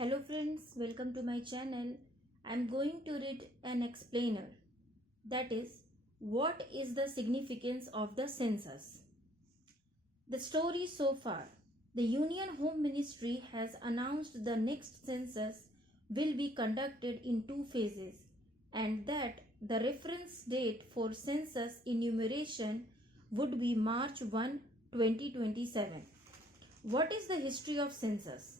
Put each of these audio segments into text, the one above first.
Hello friends, welcome to my channel. I am going to read an explainer. That is, what is the significance of the census? The story so far. The Union Home Ministry has announced the next census will be conducted in two phases and that the reference date for census enumeration would be March 1, 2027. What is the history of census?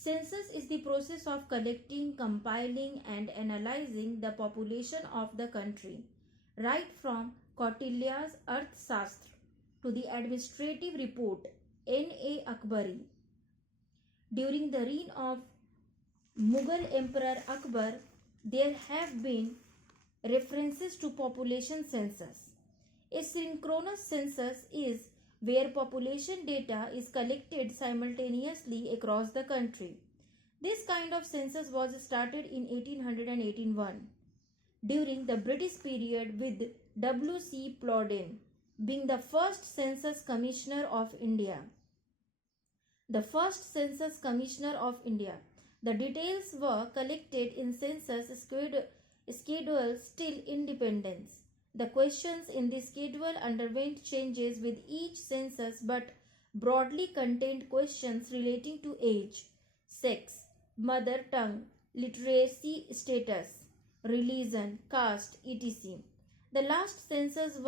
Census is the process of collecting, compiling and analyzing the population of the country, right from Kautilya's Arthashastra to the administrative report N.A. Akbari. During the reign of Mughal Emperor Akbar, there have been references to population census. A synchronous census is where population data is collected simultaneously across the country. This kind of census was started in 1881 during the British period with W.C. Plowden being the first Census Commissioner of India. The first Census Commissioner of India. The details were collected in census schedules till independence. The questions in the schedule underwent changes with each census but broadly contained questions relating to age, sex, mother tongue, literacy status, religion, caste, etc. The last census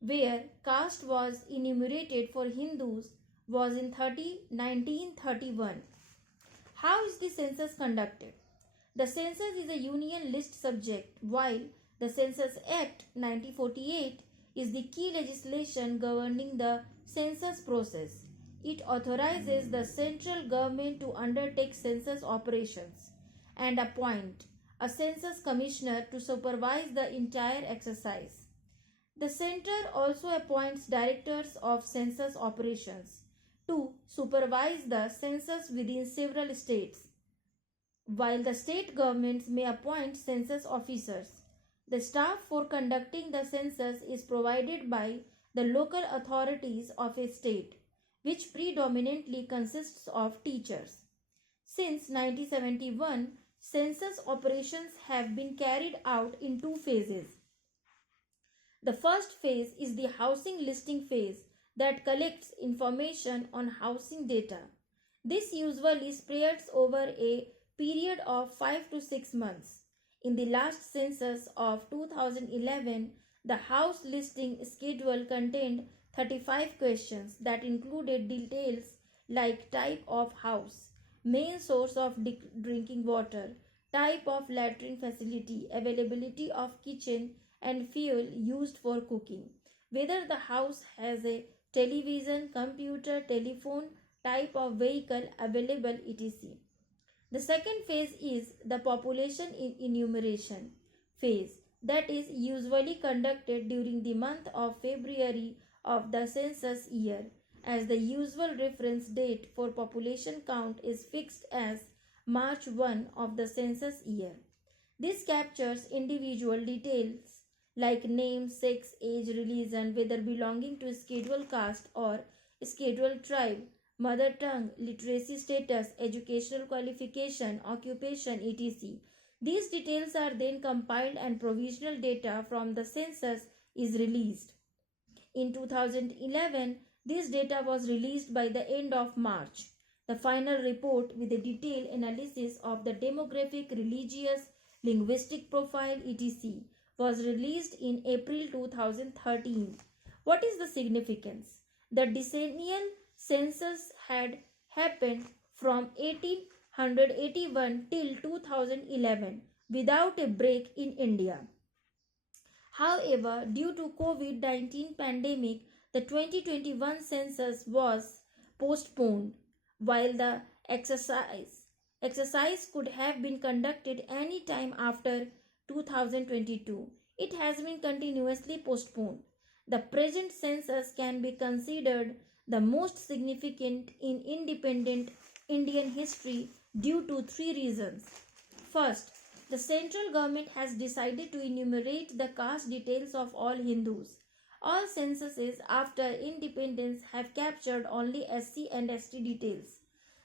where caste was enumerated for Hindus was in 1931. How is the census conducted? The census is a union list subject, while the Census Act 1948 is the key legislation governing the census process. It authorizes the central government to undertake census operations and appoint a census commissioner to supervise the entire exercise. The center also appoints directors of census operations to supervise the census within several states, while the state governments may appoint census officers. The staff for conducting the census is provided by the local authorities of a state, which predominantly consists of teachers. Since 1971, census operations have been carried out in two phases. The first phase is the housing listing phase that collects information on housing data. This usually spreads over a period of 5 to 6 months. In the last census of 2011, the house listing schedule contained 35 questions that included details like type of house, main source of drinking water, type of latrine facility, availability of kitchen and fuel used for cooking, whether the house has a television, computer, telephone, type of vehicle available, etc. The second phase is the population enumeration phase that is usually conducted during the month of February of the census year, as the usual reference date for population count is fixed as March 1 of the census year. This captures individual details like name, sex, age, religion, whether belonging to a scheduled caste or scheduled tribe, mother tongue, literacy status, educational qualification, occupation, etc. These details are then compiled and provisional data from the census is released. In 2011, this data was released by the end of March. The final report with a detailed analysis of the demographic, religious, linguistic profile, etc. was released in April 2013. What is the significance? The Decennial Census had happened from 1881 till 2011 without a break in India. However, due to COVID-19 pandemic, the 2021 census was postponed. While the exercise could have been conducted any time after 2022, it has been continuously postponed. The present census can be considered the most significant in independent Indian history due to three reasons. First, the central government has decided to enumerate the caste details of all Hindus. All censuses after independence have captured only SC and ST details.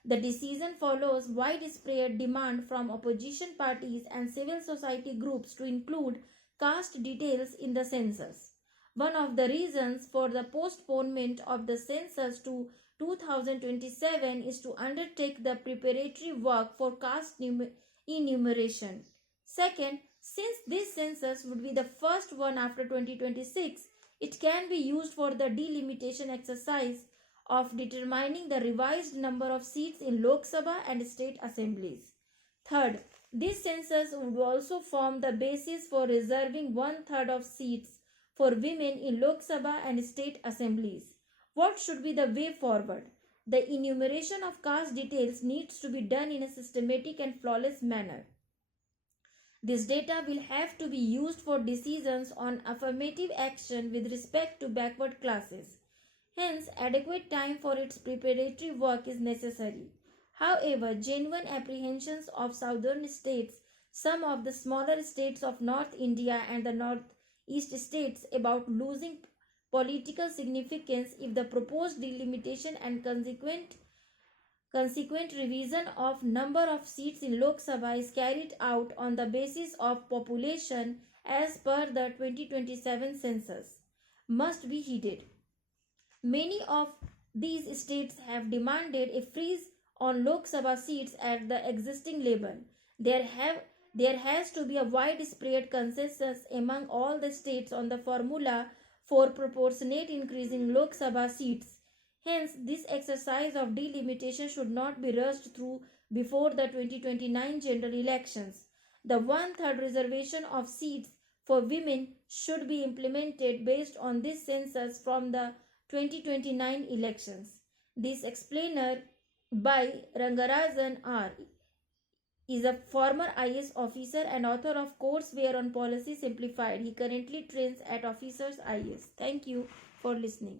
The decision follows widespread demand from opposition parties and civil society groups to include caste details in the census. One of the reasons for the postponement of the census to 2027 is to undertake the preparatory work for caste enumeration. Second, since this census would be the first one after 2026, it can be used for the delimitation exercise of determining the revised number of seats in Lok Sabha and state assemblies. Third, this census would also form the basis for reserving one-third of seats for women in Lok Sabha and state assemblies. What should be the way forward? The enumeration of caste details needs to be done in a systematic and flawless manner. This data will have to be used for decisions on affirmative action with respect to backward classes. Hence, adequate time for its preparatory work is necessary. However, genuine apprehensions of southern states, some of the smaller states of North India and the Northeast states about losing political significance if the proposed delimitation and consequent revision of number of seats in Lok Sabha is carried out on the basis of population as per the 2027 census must be heeded. Many of these states have demanded a freeze on Lok Sabha seats at the existing level. There has to be a widespread consensus among all the states on the formula for proportionate increase in Lok Sabha seats. Hence, this exercise of delimitation should not be rushed through before the 2029 general elections. The one-third reservation of seats for women should be implemented based on this census from the 2029 elections. This explainer by Rangarajan R. is a former IS officer and author of Courseware on Policy Simplified. He currently trains at Officers IS. Thank you for listening.